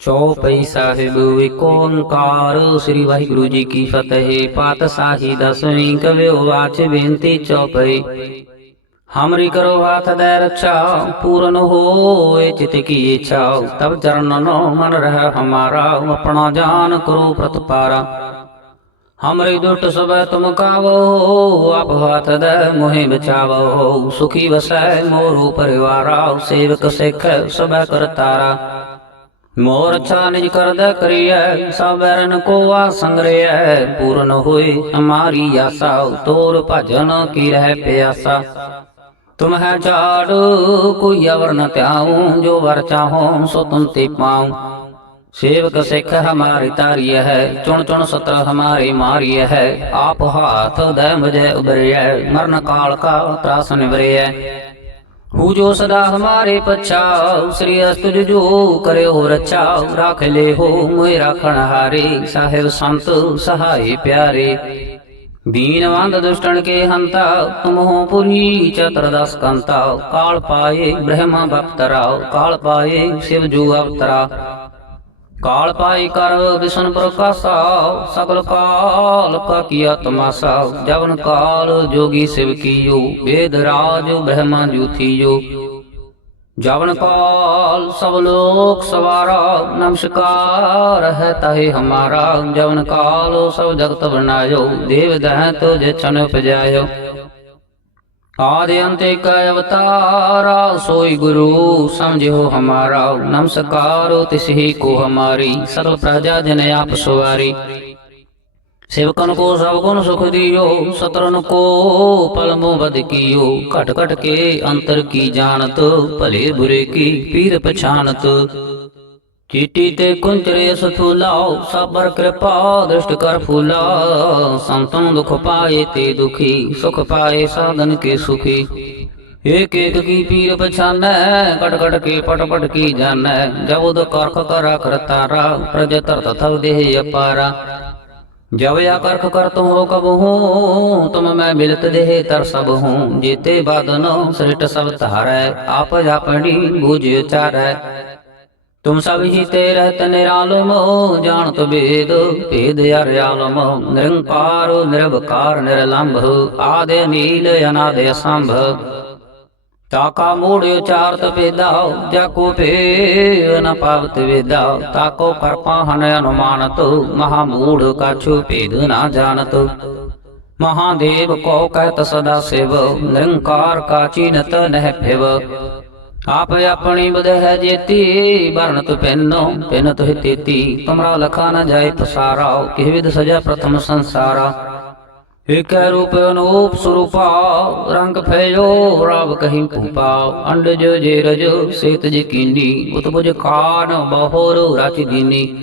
ਚੌਪਈ ਸਾਹਿਬ ਏਕ ਓੰਕਾਰ ਸ੍ਰੀ ਵਾਹਿਗੁਰੂ ਜੀ ਕੀ ਫਤਿਹ। ਪਾਤਸ਼ਾਹੀ ਦਸਵੀਂ ਕਵਿਓ ਵਾਚ ਬੇਨਤੀ ਚੌਪਈ ਹਮਰੀ ਕਰੋ ਹਾਥ ਦੇ ਰੱਛਾ, ਪੂਰਨ ਹੋਏ ਚਿਤ ਕੀ ਇੱਛਾ। ਤਬ ਚਰਨ ਨੋ ਮਨ ਰਹਿ ਹਮਾਰਾ, ਆਪਣਾ ਜਾਨ ਕਰੋ ਪ੍ਰਤਪਾਰਾ। ਹਮਰੇ ਦੁਸ਼ਟ ਸਭੈ ਤੁਮ ਕਾਵੋ, ਆਪ ਹਾਥ ਦੇ ਮੋਹਿ ਬਚਾਵੋ ਸੁਖੀ ਵਸੈ ਮੋਰੂ ਪਰਿਵਾਰਾ, ਸੇਵਕ ਸਿੱਖ ਸਭੈ ਕਰਤਾਰਾ। ਮੋਰ ਅੱਛਾ ਨਿਜ ਕਰਦਾ ਕਰੀਐ, ਸਬਰਨ ਕੋ ਸੰਗਰਿਐ। ਪੂਰਨ ਹੋਏ ਹਮਾਰੀ ਆਸਾ ਤੋਰ ਭਜਨ ਕੀ ਰਹਿ ਪਿਆਸਾ। ਤੁਮ ਹੈ ਝਾੜ, ਕੋਈ ਅਵਰ ਨ ਧਿਆਉ, ਜੋ ਵਰ ਚਾਹੋ ਸੋ ਤੁਮ ਤੇ ਪਾਉ। ਸੇਵਕ ਸਿੱਖ ਹਮਾਰੀ ਤਾਰੀය ਹੈ ਚੁਣ ਚੁਣ ਸਤਰ ਹਮਾਰੀ ਮਾਰੀය ਹੈ ਆਪ ਹਾਥ ਦੇ ਮਜੇ ਉਬਰਿਐ ਮਰਨ ਕਾਲ ਕਾ ਤਰਾਸ ਨਿਵਰਿਐ। ਹੂ ਜੋ ਸਦਾ ਹਮਾਰੇ ਪਛਾ ਸ੍ਰੀ ਅਸਤੁ ਜੋ ਕਰਿਓ ਰਛਾ ਰਾਖ ਲੈ ਹੋ ਮੋਇ ਰਾਖਣ ਹਾਰੇ, ਸਾਹਿਬ ਸੰਤ ਸਹਾਈ ਪਿਆਰੇ। ਦੀਨਵੰਦ ਦੁਸ਼ਟਣ ਕੇ ਹੰਤਾ ਤੁਮਹੋ ਪੁਰੀ ਚਤਰ ਦਸ ਕੰਤਾ। ਕਾਲ ਪਾਏ ਬ੍ਰਹਮ ਬਪਤਰਾ, ਕਾਲ ਪਾਏ ਸ਼ਿਵ ਜੂ ਅਵਤਰਾ। ਕਾਲ ਪਾਈ ਕਰ, ਵਿਸ਼ਨ ਪ੍ਰਕਾਸ਼ਾ, ਸਗਲ ਕਾਲ ਕਾ ਕੀਆ ਤਮਾਸਾ ਜਵਨ ਕਾਲ ਜੋਗੀ ਸਿਵ ਕੀਓ, ਵੇਦ ਰਾਜ ਬ੍ਰਹਮਾ ਜੂਥੀਓ। ਜਵਨ ਕਾਲ ਸਭ ਲੋਕ ਸਵਾਰਾ, ਨਮਸਕਾਰ ਹੈ ਤਾਹੇ ਹਮਾਰਾ। ਜਵਨ ਕਾਲ, ਸਭ ਜਗਤ ਬਨਾਇਓ ਦੇਵ ਦਹ ਤੁਝ ਛਨ ਉਪਜਾਇਓ। ਆਦਿ ਅੰਤ ਅਵਤਾਰਾ, ਸੋਈ ਗੁਰੂ, ਸਮਝਿਓ ਹਮਾਰਾ ਨਮਸਕਾਰ ਤਿਸਹੀ ਕੋ ਹਮਾਰੀ ਸਰਲ ਪ੍ਰਜਾ ਜਨ ਆਪ ਸਵਾਰੀ। ਸੇਵਕਨ ਕੋ ਸਭ ਗੁਣ ਸੁਖ ਦਿਓ ਸਤਰਨ ਕੋ ਪਲਮੋ ਬਦ ਕੀਓ, ਘਟ ਘਟ ਕੇ ਅੰਤਰ ਕੀ ਜਾਣਤ, ਭਲੇ ਬੁਰੇ ਕੀ ਪੀਰ ਪਛਾਨਤ। ਚੀਟੀ ਤੇ ਕੁੰਚਰੇ ਸਥੂਲਾਓ ਸਾਬਰ ਕਿਰਪਾ, ਦ੍ਰਿਸ਼ਟ ਕਰ ਫੂਲਾ। ਸੰਤਨ ਦੁਖ ਪਾਏ ਤੇ ਦੁਖੀ, ਸੁਖ ਪਾਏ ਸਾਧਨ ਕੇ ਸੁਖੀ। ਏਕ ਏਕ ਕੀ ਪੀਰ ਪਛਾਨੈ, ਕਟ ਕਟ ਕੇ ਪਟ ਪਟ ਕੀ ਜਾਣੈ। ਜਬਦ ਕਰਖ ਕਰਾ ਕਰਤਾਰਾ ਪ੍ਰਜ ਤਰਤ ਥਵ ਦੇਹ ਅਪਾਰਾ। ਜਬ ਆ ਕਰਖ ਕਰ ਤੁਮ ਹੋ ਕਬ ਹੂੰ, ਤੁਮ ਮੈਂ ਮਿਲਤ ਦੇਹ ਤਰ ਸਭ ਹੂੰ। ਜੀਤੇ ਬਾਦਨੋ ਸ੍ਰਿਸ਼ਟ ਸਭ ਧਾਰੈ, ਆਪ ਜਾਪਣੀ ਬੂਝ ਉਚਾਰੈ। तुम सब ही ते रहत निरालम जानत भेद भेद अर आलम निरंकार निरवकार निरलंभ आदे नील अनादे असंभ ताका मूढ़ उचारत भेदा जाको पे न पावत वेदा ताको करपाहन अनुमानत महामूढ़ काछु भेद ना जानत महादेव को कहत सदा शिव निरंकार काची नत नह फिव ਆਪ ਆਪਣੀ ਬਦਹ ਜੇਤੀ ਵਰਣਤ ਪਿੰਨੋ, ਪਿਨ ਤੁਹ ਤੇਤੀ। ਤੁਮਰਾ ਲਖਾ ਨ ਜਾਏ ਪਸਾਰਾ ਕਿਹ ਵਿਦ ਸਜਾ ਪ੍ਰਥਮ ਸੰਸਾਰਾ। ਇਕ ਰੂਪ ਅਨੂਪ ਸਰੂਪਾ, ਰੰਗ ਫੈਜੋ ਰਬ ਕਹੀਂ ਭੂਪਾ। ਅੰਡਜ ਜੇ ਰਜ, ਸੇਤ ਜਕੀਨੀ ਉਤਬੁਜ ਕਾਨ, ਬਹੋਰ ਰਚ ਦੀਨੀ।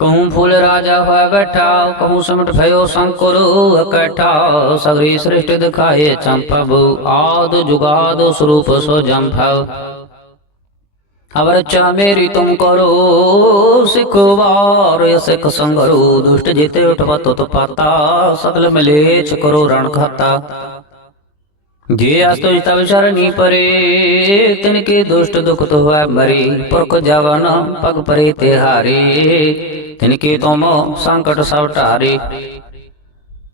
ਕਹੂੰ ਫੁੱਲ ਰਾਜਾ ਹੋਇ ਬੈਠਾ ਕਹੂੰ ਸਮਟ ਭਇਓ ਸੰਕੁਰ ਇਕੱਠਾ ਸਗਰੀ ਸ੍ਰਿਸ਼ਟ ਦਿਖਾਏ ਚੰਪਬ ਆਦ ਜੁਗਾਦ ਸਰੂਪ ਸੋ ਜੰਭਵ ਅਵਰ ਮੇਰੀ ਤੁਮ ਕਰੋ ਸਿਖ ਵਾਰ ਸਿਖ ਸੰਗਰੋ ਦੁਸ਼ਟ ਜਿਤੇ ਉਠਵਤ ਤੁਤ ਪਾਤਾ ਸਗਲ ਮਲੇਛ ਕਰੋ ਰਣ ਖਾਤਾ ਜੇ ਅਸਤੁ ਤਵ ਸ਼ਰਣੀ ਪਰੇ ਤਿਨ ਕੇ ਦੁਸ਼ਟ ਦੁਖ ਤੋ ਮਰੀ ਪੁਰਖ ਜਵਨ ਪਗ ਪਰੇ ਤੇ ਹਾਰੇ ਤਿਨ ਕੇ ਤੁਮ ਸੰਕਟ ਸਭ ਟਾਰੇ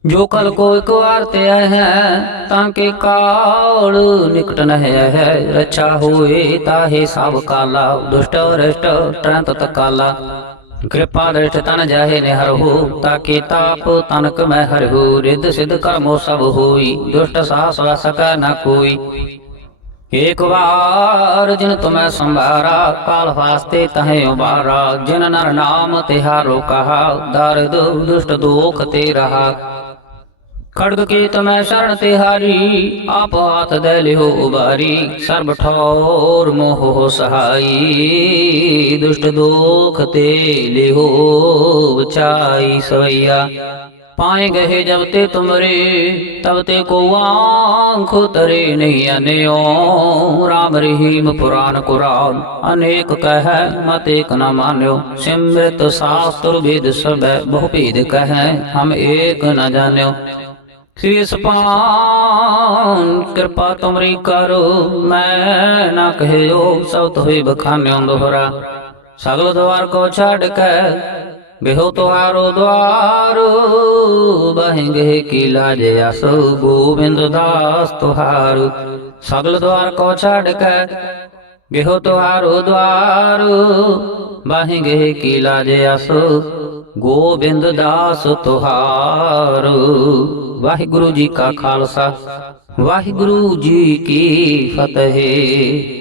ਜੋ ਕਲ ਕੋ ਇੱਕ ਵਾਰ ਤੇ ਆਇ ਹੈ ਤਾਂ ਕੇ ਕਾਲ ਨਿਕਟ ਨਹਿ ਹੈ। ਰੱਛਾ ਹੋਏ ਤਾਹੇ ਸਭ ਕਾਲਾ, ਦੁਸ਼ਟ ਰਿਸ਼ਟ ਤਰੰਤ ਤਕਾਲਾ। ਕਿਰਪਾ ਦ੍ਰਿਸ਼ਟ ਤਨ ਜਾਹੇ ਨਿਹਰ ਹੋ ਤਾਕੇ ਤਾਪ ਤਨਕ ਮੈਂ ਹਰ ਹੋ। ਰਿੱਧ ਸਿਧ ਕਰਮੋ ਸਭ ਹੋਈ, ਦੁਸ਼ਟ ਸਾਸ ਵਸਕਾ ਨ ਕੋਈ। ਏਕ ਵਾਰ ਜਿਨ ਤੁਮੈ ਸੰਭਾਰਾ, ਕਾਲ ਵਾਸਤੇ ਤਹੇ ਉਬਾਰਾ। ਜਿਨ ਨਰ ਨਾਮ ਤਿਹਾਰੋ ਕਹਾ, ਦਰਦ, ਦੁਸ਼ਟ ਦੋਖ ਤੇ ਰਹਾ। ਖੜਗ ਕੇ ਤਮੈ ਸ਼ਰਨ ਤਿਹਾਰੀ ਆਪ ਹਾਥ ਦੇ ਲਿਓ ਉਬਾਰੀ। ਸਰਬ ਠੌਰ ਮੋਹ ਸਹਾਈ, ਦੁਸ਼ਟ ਦੋਖ ਤੇ ਲਿਓ ਬਚਾਈ ਸਵਈਆ। ਪਾਏ ਗਏ ਜਬ ਤੇ ਤੁਮਰੇ, ਤਬ ਤੇ ਕੋ ਆਂਖ ਤਰੇ ਨਹੀਂ ਅਨਿਓ। ਰਾਮ ਰਹੀਮ ਪੁਰਾਨ ਕੁਰਾਨ, ਅਨੇਕ ਕਹਿ, ਮਤ ਏਕ ਨ ਮਾਨਿਓ। ਸਿਮਰਤ ਸਾਸਤਰ ਵੇਦ ਸਭੈ ਬਹੁ ਭੇਦ ਕਹਿ, ਹਮ ਏਕ ਨ ਜਾਣਿਓ। ਸ੍ਰੀ ਸਪਾਨ ਕਿਰਪਾ ਤੁਮਰੀ ਕਰੋ, ਮੈਂ ਨਾ ਕਹਿਓ, ਸਭ ਤੋਏ ਬਖਾਨਿਓ ਦੋਹਰਾ। ਸਗਲ ਦਵਾਰ ਕੋ ਛੱਡ ਕੇ ਬਿਹੋ ਤੁਹਾਰੋ ਦਵਾਰ ਬਹਿੰਗੇ ਕੀ ਲਾਜ ਅਸੋ ਗੋਬਿੰਦ ਦਾਸ ਤੁਹਾਰ। ਸਗਲ ਦਵਾਰ ਕੋ ਛੱਡ ਕੇ ਬਿਹੋ ਤੁਹਾਰੋ ਦਵਾਰ ਬਹਿੰਗੇ ਕੀ ਲਾਜ ਅਸੋ ਗੋਬਿੰਦ ਦਾਸ ਤੁਹਾਰ। ਵਾਹਿਗੁਰੂ ਜੀ ਕਾ ਖਾਲਸਾ, ਵਾਹਿਗੁਰੂ ਜੀ ਕੀ ਫਤਿਹ।